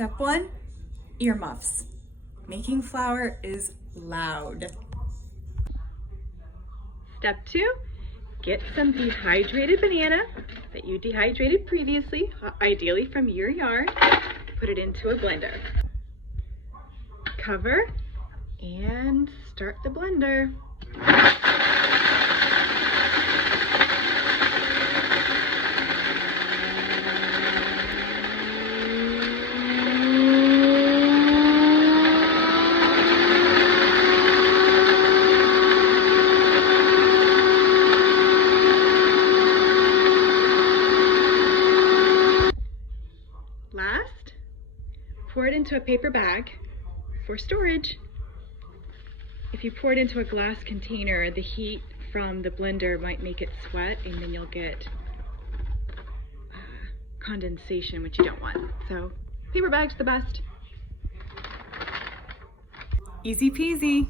Step 1, earmuffs. Making flour is loud. Step 2, get some dehydrated banana that you dehydrated previously, ideally from your yard. Put it into a blender. Cover and start the blender. Last, pour it into a paper bag for storage. If you pour it into a glass container, the heat from the blender might make it sweat and then you'll get condensation, which you don't want. So paper bag's the best. Easy peasy.